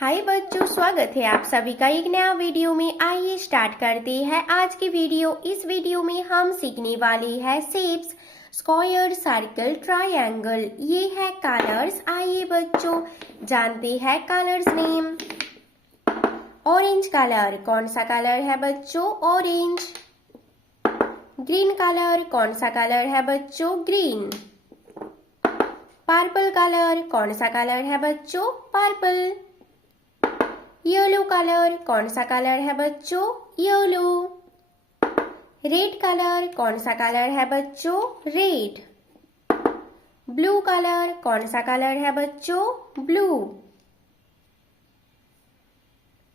हाय बच्चों, स्वागत है आप सभी का एक नया वीडियो में। आइए स्टार्ट करते हैं आज की वीडियो। इस वीडियो में हम सीखने वाले हैं शेप्स, स्क्वायर, सर्कल, ट्रायंगल। ये है कलर्स। आइए बच्चों जानते हैं कलर्स नेम। ऑरेंज कलर, कौन सा कलर है बच्चों? ऑरेंज। ग्रीन कलर, कौन सा कलर है बच्चों? ग्रीन। पर्पल कलर, कौन सा कलर है बच्चों? पर्पल। येलो कलर, कौन सा कलर है बच्चों? येलो। रेड कलर, कौन सा कलर है बच्चों? रेड। ब्लू कलर, कौन सा कलर है बच्चों? ब्लू।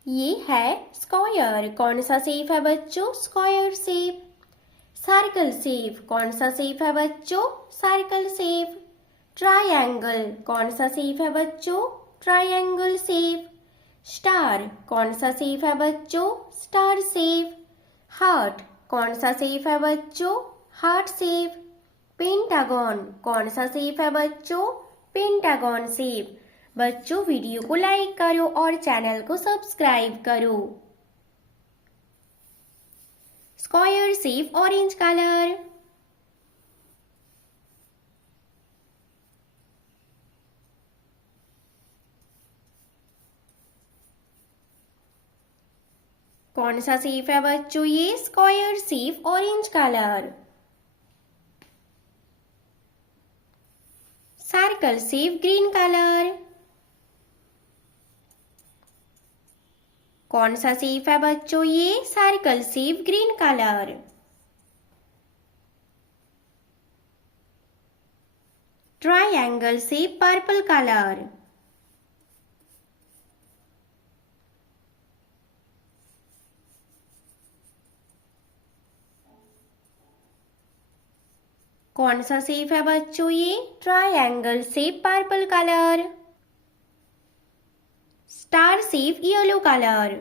ये है स्क्वायर, कौन सा शेप है बच्चों? Square shape. सर्कल शेप, कौन सा शेप है बच्चों? Circle shape. ट्रायंगल, कौन सा शेप है बच्चों? Triangle shape. स्टार, कौन सा शेप है बच्चों? Star shape. हार्ट, कौन सा शेप है बच्चों? Heart shape. पेंटागन, कौन सा शेप है बच्चों? Pentagon shape. बच्चों वीडियो को लाइक करो और चैनल को सब्सक्राइब करो। Square shape, orange colour. कौन सा शेप है बच्चों? ये square shape, orange colour. Circle shape, green colour. कौन सा शेप है बच्चों? ये circle shape, green colour. Triangle shape, purple colour. कौन सा शेप है बच्चों? ये triangle shape, purple colour. Star shape, yellow colour.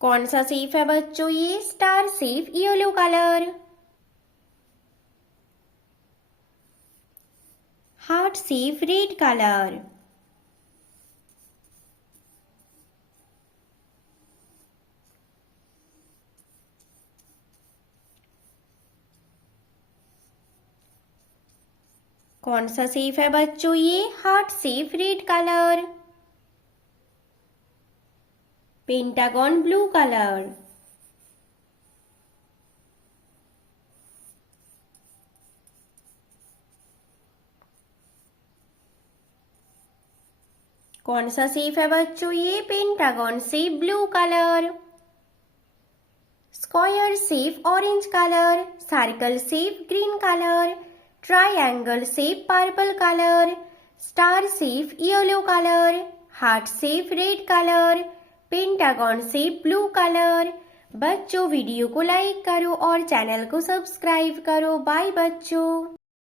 कौन सा शेप है बच्चों? ये star shape, yellow colour. Heart shape, red colour. कौन सा शेप है बच्चों? ये heart shape, red colour. Pentagon, blue colour. कौन सा शेप है बच्चों? ये pentagon shape, blue colour. Square shape, orange colour. Circle shape, green colour. Triangle shape, purple colour. Star shape, yellow colour. Heart shape, red colour. Pentagon shape, blue colour. बच्चों video को like करो और channel को subscribe करो। Bye बच्चों।